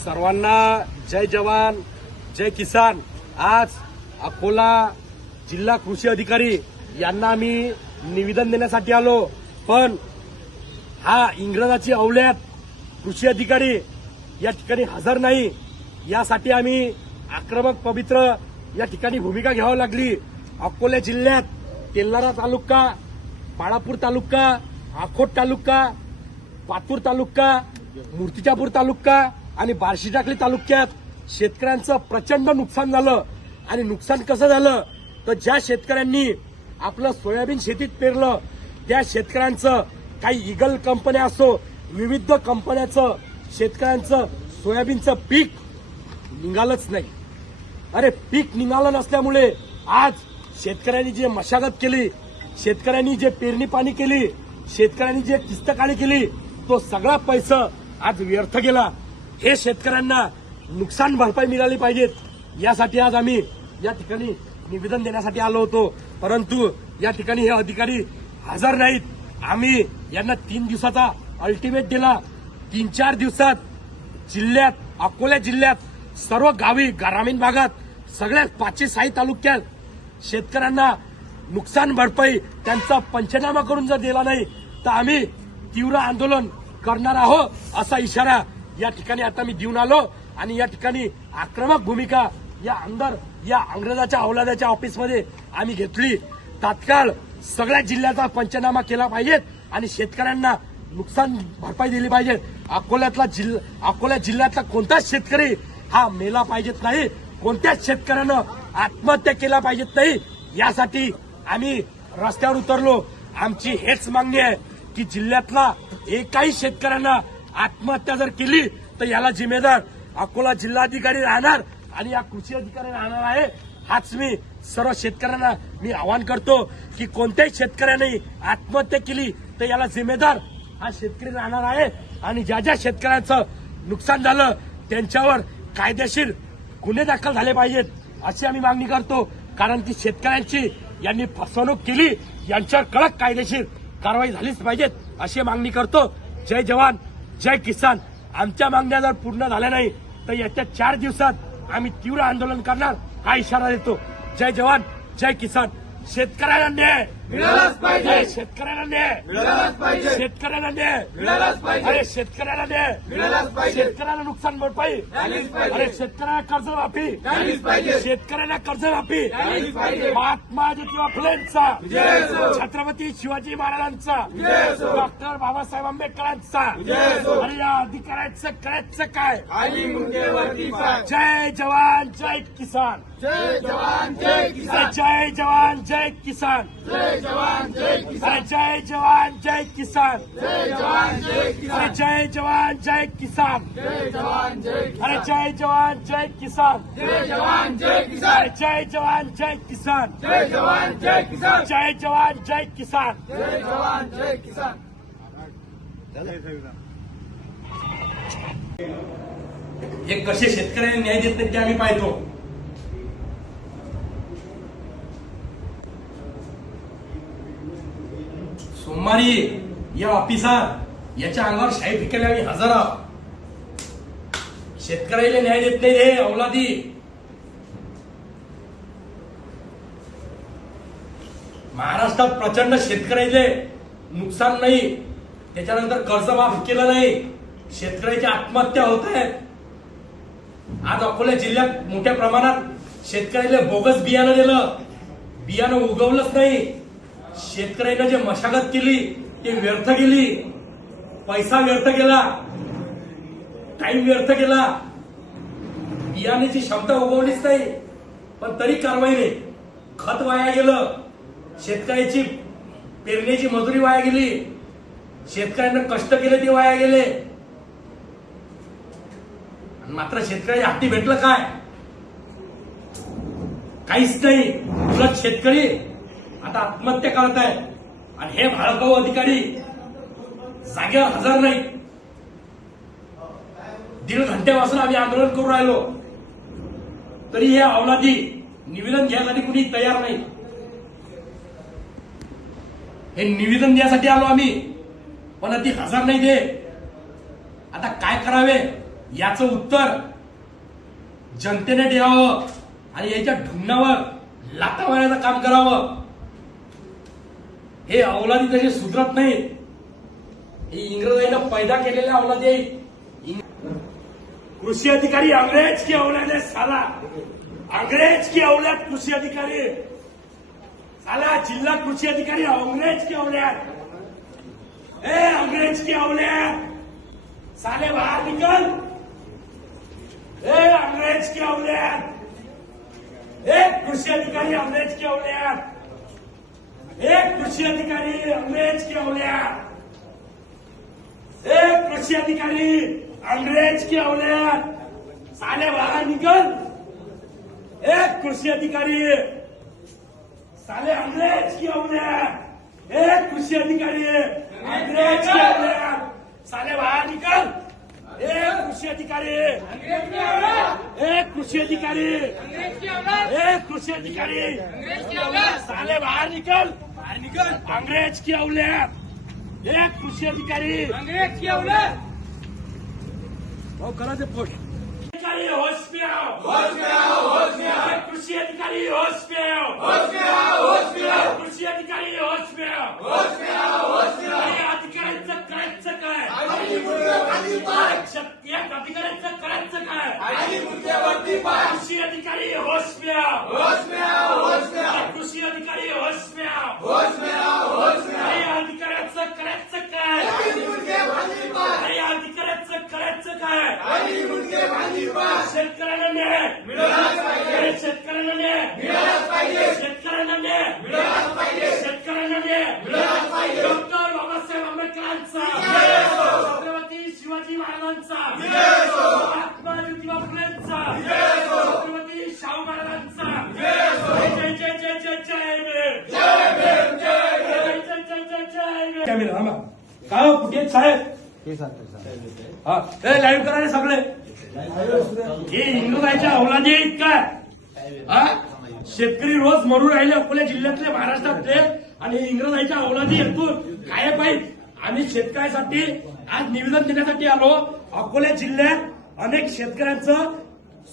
सर्वांना जय जवान जय किसान। आज अकोला जिल्हा कृषी अधिकारी यांना आम्ही निवेदन देण्यासाठी आलो, पण हा इंग्रजाची अवल्यात कृषी अधिकारी या ठिकाणी हजर नाही। यासाठी आम्ही आक्रमक पवित्र या ठिकाणी भूमिका घ्यावी लागली। अकोला जिल्ह्यात तेल्हारा तालुका, बाळापूर तालुका, अकोट तालुका, पातूर तालुका, मूर्तिजापूर तालुका आणि बार्शीटाकली तालुक्यात शेतकऱ्यांचं प्रचंड नुकसान झालं। आणि नुकसान कसं झालं तर ज्या शेतकऱ्यांनी आपलं सोयाबीन शेतीत पेरलं त्या शेतकऱ्यांचं, काही इगल कंपन्या असो, विविध कंपन्याचं शेतकऱ्यांचं सोयाबीनचं पीक निघालंच नाही। अरे पीक निघालं नसल्यामुळे आज शेतकऱ्यांनी जे मशागत केली, शेतकऱ्यांनी जे पेरणी पाणी केली, शेतकऱ्यांनी जे किस्तकाळी केली, तो सगळा पैसा आज व्यर्थ गेला। हे शेतकऱ्यांना नुकसान भरपाई मिळाली पाहिजेत, यासाठी आज आम्ही या ठिकाणी निवेदन देण्यासाठी आलो होतो, परंतु या ठिकाणी हे अधिकारी हजर नाहीत। आम्ही यांना 3 दिवसाचा अल्टिमेट दिला। 3-4 दिवसात जिल्ह्यात, अकोला जिल्ह्यात सर्व गावी, ग्रामीण भागात सगळ्या 506 तालुक्यात शेतकऱ्यांना नुकसान भरपाई त्यांचा पंचनामा करून जर दिला नाही तर आम्ही तीव्र आंदोलन करणार आहोत, असा इशारा या ठिकाणी आता मी देऊन आलो। आणि या ठिकाणी आक्रमक भूमिका या इंग्रजाच्या औलादाच्या ऑफिसमध्ये आम्ही घेतली। तात्काळ सगळ्या जिल्ह्याचा पंचनामा केला पाहिजेत आणि शेतकऱ्यांना नुकसान भरपाई दिली पाहिजे। अकोला जिल्ह्यातला कोणताच शेतकरी हा मेला पाहिजेत नाही, कोणत्याच शेतकऱ्यानं आत्महत्या केला पाहिजेत नाही, यासाठी आम्ही रस्त्यावर उतरलो। आमची हेच मागणी आहे की जिल्ह्यातला एकाही शेतकऱ्यांना आत्महत्या जर केली तर याला जिम्मेदार अकोला जिल्हाधिकारी राहणार आणि या कृषी अधिकारी राहणार आहे। हाच मी सर्व शेतकऱ्यांना मी आवाहन करतो की कोणत्याही शेतकऱ्याने आत्महत्या केली तर याला जिम्मेदार हा शेतकरी राहणार आहे। आणि ज्या ज्या शेतकऱ्यांचं नुकसान झालं त्यांच्यावर कायदेशीर गुन्हे दाखल झाले पाहिजेत, अशी आम्ही मागणी करतो। कारण की शेतकऱ्यांची यांनी फसवणूक केली, यांच्यावर कडक कायदेशीर कारवाई झालीच पाहिजेत, अशी मागणी करतो। जय जवान जय किसान। आमच्या मागण्या जर पूर्ण झाल्या नाही तर येत्या 4 दिवसात आम्ही तीव्र आंदोलन करणार, हा इशारा देतो। जय जवान जय किसान। शेतकऱ्याला न्याय मिळालाच पाहिजे, शेतकऱ्याला न्याय मिळालाच पाहिजे, शेतकऱ्याला न्याय मिळालाच पाहिजे, अरे शेतकऱ्याला न्याय मिळालाच पाहिजे, शेतकऱ्याला नुकसान भरपाई झालीच पाहिजे, अरे शेतकऱ्याला कर्जमाफी झालीच पाहिजे, शेतकऱ्याला कर्जमाफी झालीच पाहिजे, महात्मा ज्योतिबा फुलेंचा, विजय असो, छत्रपती शिवाजी महाराजांचा, विजय असो, डॉक्टर बाबासाहेब आंबेडकरांचा, विजय असो, अरे या अधिकाऱ्यांचं करायचं काय? खाली मुंडेवरती पाय, जय जवान जय किसान। जय जवान जय किसान, जय जवान जय किसान। जय जवान जय किसान, अरे जय जवान जय किसान। जय जवान जय अरे किसान, जय जवान जय किसान। जय जवान जय अरे किसान, जय जवान जय किसान। जय जवान जय अरे किसान, जय जवान जय किसान। जय जवान जय किसान, जय जवान जय किसान। जय जवान जय किसान। हे कसे शेतकऱ्यांना न्याय देत नाहीत ते आम्ही पाहतो। सोमवारी या ऑफिसात याच्या अंगावर शाही फेकायला आम्ही हजर आहोत। शेतकऱ्याला न्याय देत नाही हे औलादी। महाराष्ट्रात प्रचंड शेतकऱ्याचे नुकसान नाही, त्याच्यानंतर कर्जमाफ केलं नाही, शेतकऱ्याची आत्महत्या होत आहेत। आज अकोला जिल्ह्यात मोठ्या प्रमाणात शेतकऱ्याला बोगस बियाणं दिलं, बियाणं उगवलंच नाही। शेतकऱ्यानं जे मशागत केली ते व्यर्थ गेली, पैसा व्यर्थ गेला, टाइम व्यर्थ गेला, बियाण्याची क्षमता उगवलीच नाही, पण तरी कारवाई नाही। खत वाया गेलं, शेतकऱ्याची पेरण्याची मजुरी वाया गेली, शेतकऱ्यांना कष्ट केले ते वाया गेले। मात्र शेतकऱ्याच्या हाती भेटलं काय? काहीच नाही। उलट शेतकरी आता आत्महत्या करत आहे आणि हे भाळकाऊ अधिकारी जागेवर हजर नाही। 1.5 घंट्यापासून आम्ही आंदोलन करून राहिलो, तरी हे अवलादी निवेदन घ्यायसाठी कुणी तयार नाही। हे निवेदन द्यायसाठी आलो आम्ही, पण ती हजर नाही दे। आता काय करावे याचं उत्तर जनतेने द्यावं आणि याच्या ढुंगणावर लाथा मारण्याचं काम करावं. हे अवलादी तसे सुधरत नाहीत. हे इंग्रजांना पैदा केलेल्या अवलादी आहेत. कृषी अधिकारी अंग्रेज की औलाद है साला. अंग्रेज की औलाद कृषी अधिकारी साला. जिल्हा कृषी अधिकारी अंग्रेज की औलाद. ए अंग्रेज की औलाद साले बाहर निकल. ए अंग्रेज की औलाद. एक कृषी अधिकारी अंग्रेज की औलाद. एक कृषी अधिकारी अंग्रेज की औलाद. एक कृषि अधिकारी अंग्रेज की औलाद साले बाहर निकल. एक कृषि अधिकारी साले अंग्रेज की औलाद. एक कृषि अधिकारी अंग्रेज की औलाद साले बाहर निकल. एक कृषि अधिकारी एक कृषि अधिकारी एक कृषि अधिकारी साले बाहर निकल. अंग्रेज की औलाद. एक कृषी अधिकारी अंग्रेज की औलाद. करा ते पोस्ट. अधिकारी होश में आओ. होश में आओ, होश में आओ. एक कृषी अधिकारी होश में आओ. होश में आओ, होश में आओ. एक कृषी अधिकारी होश में आओ. होश में आओ, होश में आओ. हे अधिकाऱ्यांचं करायचं काय. आणि मुद्देवरती पाय. एक अधिकाऱ्यांचं करायचं काय. आणि मुद्देवरती पाय. कृषी अधिकारी होश में आओ. होश में आओ, होश में आओ. एक कृषी अधिकारी होश में आओ. होश में आओ, होश में आओ. हे अधिकाऱ्यांचं करायचं काय. आणि मुद्देवरती पाय. हे अधिकाऱ्यांचं करायचं काय. आणि मुद्देवरती पाय. शेतकऱ्यांना न्याय मिळालाच पाहिजे. शेतकऱ्यांना न्याय मिळालाच पाहिजे. शेतकऱ्यांना न्याय मिळालाच पाहिजे. शेतकऱ्यांना न्याय मिळालाच पाहिजे. डॉक्टर बाबासाहेब आंबेडकरांचा जय हो. छत्रपती शिवाजी महाराजांचा जय हो. महात्मा ज्योतिबा फुलेंचा जय हो. छत्रपती शाहू महाराजांचा जय हो. जय जय जय जय जय भीम. जय भीम, जय भीम. जय जय जय जय जय भीम. कॅमेरा थांबा. काय हो कुठे आहेत साहेब. हा हे लाईव्ह करा रे सगळे. हे इंग्रजांच्या अवलादी आहेत काय. हा शेतकरी रोज मरून राहिले अकोला जिल्ह्यातले महाराष्ट्रातले आणि इंग्रजांच्या अवलादी येतून काय पाहिजे. आम्ही शेतकऱ्यासाठी आज निवेदन देण्यासाठी आलो. अकोला जिल्ह्यात अनेक शेतकऱ्यांचं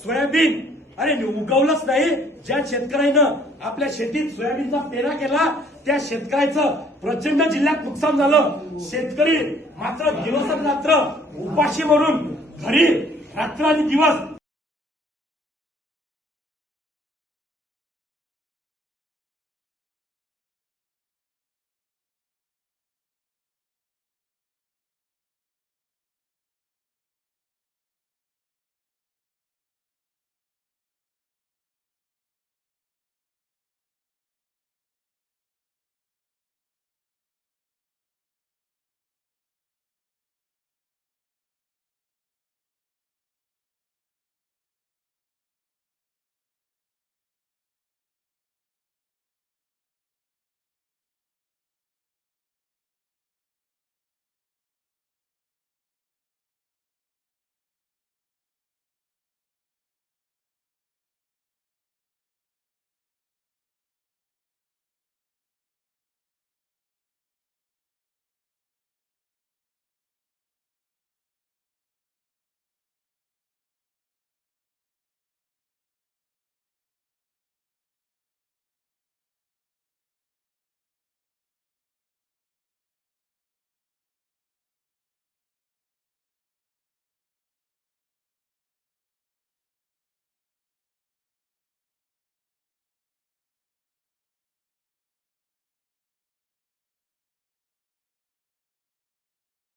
सोयाबीन अरे उगवलंच नाही. ज्या शेतकऱ्यानं आपल्या शेतीत सोयाबीनचा पेरा केला त्या शेतकऱ्याचं प्रचंड जिल्ह्यात नुकसान झालं. शेतकरी मात्र दिवस रात्र उपाशी म्हणून घरी रात्र आणि दिवस